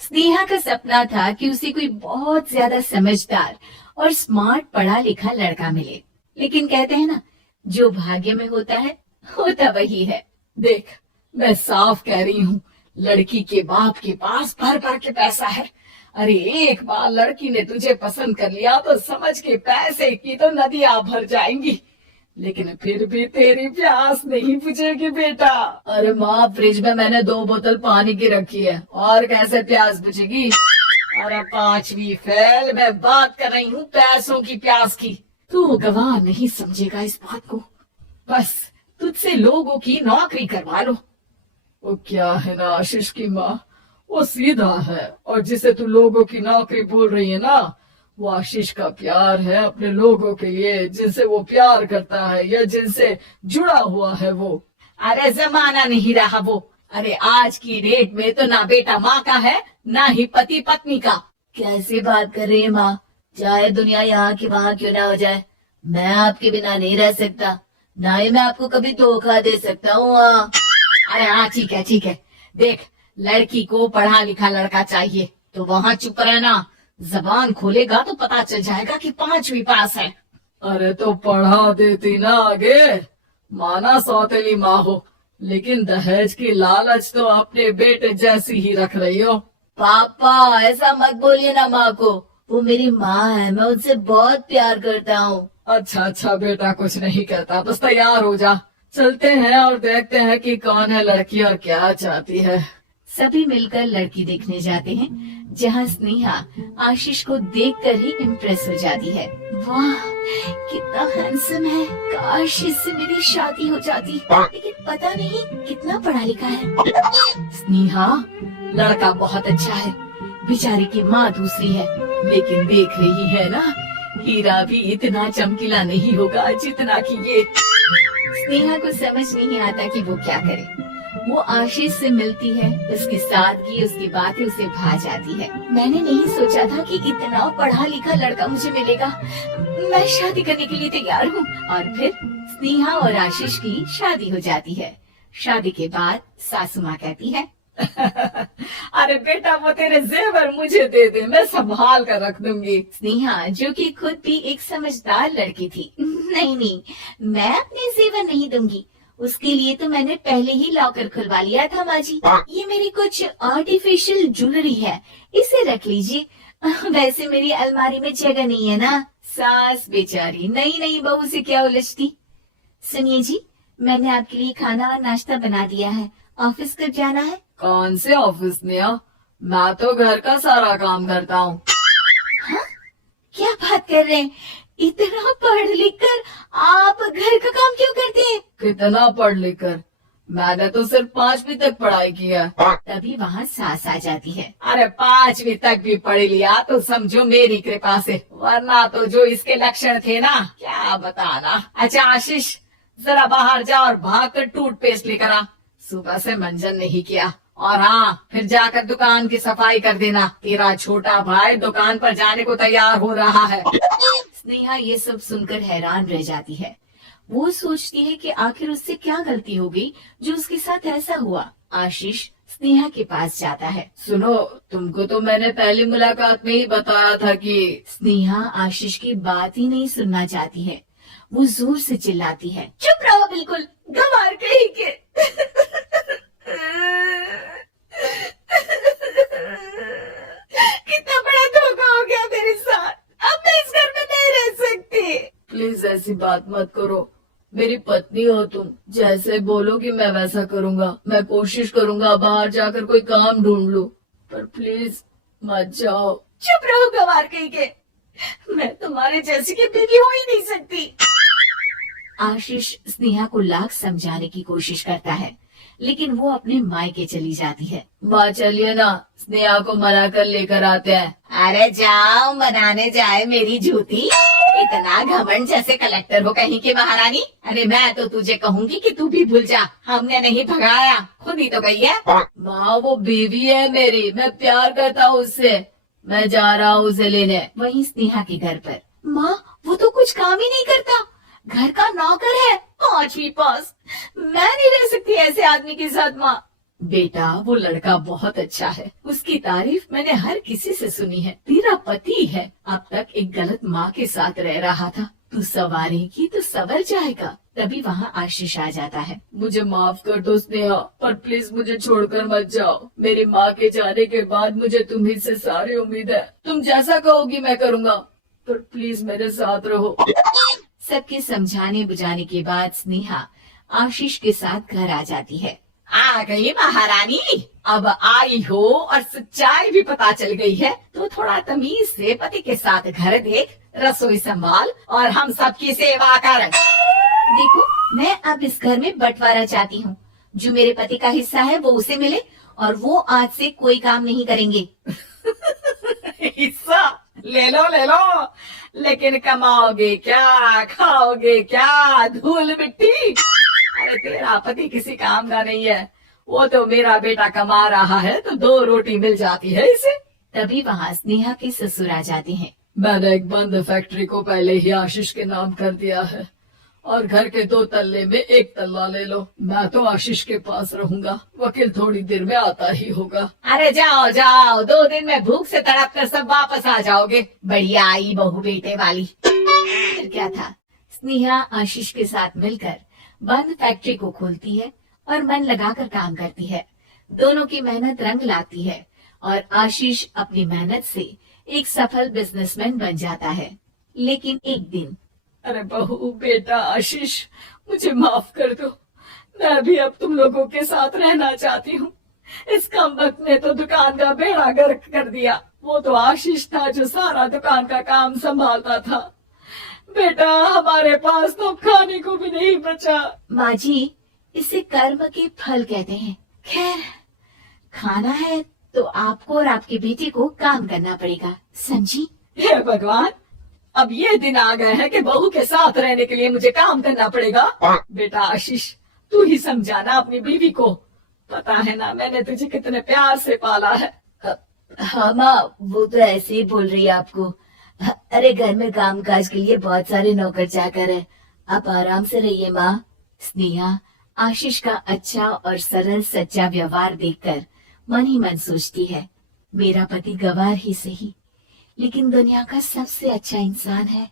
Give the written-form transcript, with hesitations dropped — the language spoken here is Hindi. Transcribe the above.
स्नेहा का सपना था कि उसे कोई बहुत ज्यादा समझदार और स्मार्ट पढ़ा लिखा लड़का मिले, लेकिन कहते हैं ना, जो भाग्य में होता है होता वही है। देख, मैं साफ कह रही हूँ, लड़की के बाप के पास भर भर के पैसा है। अरे एक बार लड़की ने तुझे पसंद कर लिया तो समझ के पैसे की तो नदियां भर जाएंगी, लेकिन फिर भी तेरी प्यास नहीं बुझेगी बेटा। अरे माँ, फ्रिज में मैंने 2 बोतल पानी की रखी है, और कैसे प्यास बुझेगी। अरे 5वीं फेल, मैं बात कर रही हूँ पैसों की प्यास की। तू गवाह नहीं समझेगा इस बात को। बस तुझसे लोगों की नौकरी करवा लो। वो क्या है ना आशीष की माँ, वो सीधा है, और जिसे तू लोगों की नौकरी बोल रही है ना, वो आशीष का प्यार है अपने लोगों के लिए, जिनसे वो प्यार करता है या जिनसे जुड़ा हुआ है वो। अरे जमाना नहीं रहा वो। अरे आज की डेट में तो ना बेटा माँ का है, ना ही पति पत्नी का। कैसी बात कर रही है माँ? चाहे दुनिया यहाँ की वहाँ क्यों ना हो जाए, मैं आपके बिना नहीं रह सकता, ना ही मैं आपको कभी धोखा दे सकता हूँ। अरे हाँ, ठीक है ठीक है। देख, लड़की को पढ़ा लिखा लड़का चाहिए, तो वहाँ चुप रहना। जबान खोलेगा तो पता चल जाएगा कि 5वीं पास है। अरे तो पढ़ा देती ना आगे। माना सौतेली माँ हो, लेकिन दहेज की लालच तो अपने बेटे जैसी ही रख रही हो। पापा ऐसा मत बोलिए ना माँ को, वो मेरी माँ है, मैं उनसे बहुत प्यार करता हूँ। अच्छा अच्छा बेटा, कुछ नहीं कहता, बस तैयार हो जा, चलते हैं और देखते हैं कि कौन है लड़की और क्या चाहती है। सभी मिलकर लड़की देखने जाते हैं, जहाँ स्नेहा आशीष को देखकर ही इम्प्रेस हो जाती है। वाह, कितना हैंडसम है, काश इससे मेरी शादी हो जाती, लेकिन पता नहीं कितना पढ़ा लिखा है। स्नेहा, लड़का बहुत अच्छा है, बेचारी की माँ दूसरी है, लेकिन देख रही है ना, हीरा भी इतना चमकीला नहीं होगा जितना कि ये। स्नेहा को समझ नहीं आता कि वो क्या करे। वो आशीष से मिलती है, उसकी सादगी, उसकी बातें उसे भा जाती है। मैंने नहीं सोचा था कि इतना पढ़ा लिखा लड़का मुझे मिलेगा, मैं शादी करने के लिए तैयार हूँ। और फिर स्नेहा और आशीष की शादी हो जाती है। शादी के बाद सासू माँ कहती है, अरे बेटा, वो तेरे जेवर मुझे दे दे, मैं संभाल कर रख दूंगी। स्नेहा, जो कि खुद भी एक समझदार लड़की थी, नहीं नहीं, मैं अपने जेवर नहीं दूंगी, उसके लिए तो मैंने पहले ही लॉकर खुलवा लिया था माँ जी। ये मेरी कुछ आर्टिफिशियल ज्वेलरी है, इसे रख लीजिए। वैसे मेरी अलमारी में जगह नहीं है ना। सास बेचारी नई नई बहू से क्या उलझती। सुनिए जी, मैंने आपके लिए खाना और नाश्ता बना दिया है, ऑफिस कब जाना है? कौन से ऑफिस में? मैं तो घर का सारा काम करता हूँ। हाँ? क्या बात कर रहे हैं, इतना पढ़ लिख कर आप घर का काम क्यों करते हैं? कितना पढ़ लिख कर? मैंने तो सिर्फ 5वीं तक पढ़ाई की है। तभी वहाँ सास आ जाती है। अरे 5वीं तक भी पढ़ लिया तो समझो मेरी कृपा से, वरना तो जो इसके लक्षण थे ना, क्या बताना। अच्छा आशीष, जरा बाहर जा और भाग कर टूथपेस्ट लेकर आ, सुबह से मंजन नहीं किया। और हाँ, फिर जाकर दुकान की सफाई कर देना, तेरा छोटा भाई दुकान पर जाने को तैयार हो रहा है। स्नेहा ये सब सुनकर हैरान रह जाती है। वो सोचती है कि आखिर उससे क्या गलती हो गई जो उसके साथ ऐसा हुआ। आशीष स्नेहा के पास जाता है। सुनो, तुमको तो मैंने पहली मुलाकात में ही बताया था कि। स्नेहा आशीष की बात ही नहीं सुनना चाहती है, वो जोर से चिल्लाती है, चुप रहो बिल्कुल, गंवार कहीं के। कितना बड़ा धोखा हो गया मेरे साथ, अब मैं इस घर में नहीं रह सकती। प्लीज ऐसी बात मत करो, मेरी पत्नी हो तुम, जैसे बोलोगी मैं वैसा करूंगा। मैं कोशिश करूंगा बाहर जाकर कोई काम ढूंढ लूं, पर प्लीज मत जाओ। चुप रहो गंवार कहीं के, मैं तुम्हारे जैसी की बीवी हो ही नहीं सकती। आशीष स्नेहा को लाख समझाने की कोशिश करता है, लेकिन वो अपने मायके चली जाती है। माँ चलिए ना, स्नेहा को मना कर लेकर आते हैं। अरे जाओ, मनाने जाए मेरी जूती, इतना घमंड जैसे कलेक्टर हो कहीं की महारानी। अरे मैं तो तुझे कहूंगी कि तू भी भूल जा, हमने नहीं भगाया, खुद ही तो गई है। माँ वो बीवी है मेरी, मैं प्यार करता हूँ उससे, मैं जा रहा हूँ उसे लेने। वहीं स्नेहा के घर पर, माँ वो तो कुछ काम ही नहीं करता, घर का नौकर है, 5वीं पास, मैं नहीं रह सकती ऐसे आदमी के साथ। माँ बेटा वो लड़का बहुत अच्छा है, उसकी तारीफ मैंने हर किसी से सुनी है। तेरा पति है, अब तक एक गलत माँ के साथ रह रहा था, तू सवारेगी तो सवर जाएगा। तभी वहाँ आशीष आ जाता है। मुझे माफ कर दो स्नेहा, पर प्लीज मुझे छोड़कर मत जाओ। मेरी माँ के जाने के बाद मुझे तुम्ही से सारी उम्मीद है। तुम जैसा कहोगी मैं करूँगा, पर प्लीज मेरे साथ रहो। सबके समझाने बुझाने के बाद स्नेहा आशीष के साथ घर आ जाती है। आ गई महारानी, अब आई हो और सच्चाई भी पता चल गई है, तो थोड़ा तमीज से पति के साथ घर देख, रसोई संभाल और हम सबकी सेवा कर। देखो, मैं अब इस घर में बंटवारा चाहती हूँ। जो मेरे पति का हिस्सा है वो उसे मिले और वो आज से कोई काम नहीं करेंगे। हिस्सा ले लो, लेकिन कमाओगे क्या, खाओगे क्या, धूल मिट्टी। अरे तेरा पति किसी काम का नहीं है, वो तो मेरा बेटा कमा रहा है तो 2 रोटी मिल जाती है इसे। तभी वहाँ स्नेहा के ससुर आ जाते हैं। मैंने एक बंद फैक्ट्री को पहले ही आशीष के नाम कर दिया है और घर के 2 तल्ले में 1 तल्ला ले लो। मैं तो आशीष के पास रहूंगा, वकील थोड़ी देर में आता ही होगा। अरे जाओ जाओ, 2 दिन में भूख से तड़प कर सब वापस आ जाओगे। बढ़िया आई बहू बेटे वाली। फिर क्या था, स्नेहा आशीष के साथ मिलकर बंद फैक्ट्री को खोलती है और मन लगाकर काम करती है। दोनों की मेहनत रंग लाती है और आशीष अपनी मेहनत से एक सफल बिजनेसमैन बन जाता है। लेकिन एक दिन, अरे बहू बेटा आशीष, मुझे माफ कर दो, मैं भी अब तुम लोगों के साथ रहना चाहती हूँ। इस कमबख्त ने तो दुकान का बेड़ा गर्क कर दिया। वो तो आशीष था जो सारा दुकान का काम संभालता था। बेटा हमारे पास तो खाने को भी नहीं बचा। माँ जी, इसे कर्म के फल कहते हैं। खैर, खाना है तो आपको और आपके बेटे को काम करना पड़ेगा, समझी? हे भगवान, अब ये दिन आ गए हैं कि बहू के साथ रहने के लिए मुझे काम करना पड़ेगा। बेटा आशीष, तू ही समझाना अपनी बीवी को। पता है ना मैंने तुझे कितने प्यार से पाला है। हाँ माँ, वो तो ऐसे ही बोल रही है आपको। अरे घर में काम काज के लिए बहुत सारे नौकर चाकर है, आप आराम से रहिए माँ। स्नेहा आशीष का अच्छा और सरल सच्चा व्यवहार देखकर मन ही मन सोचती है, मेरा पति गवार ही सही, लेकिन दुनिया का सबसे अच्छा इंसान है।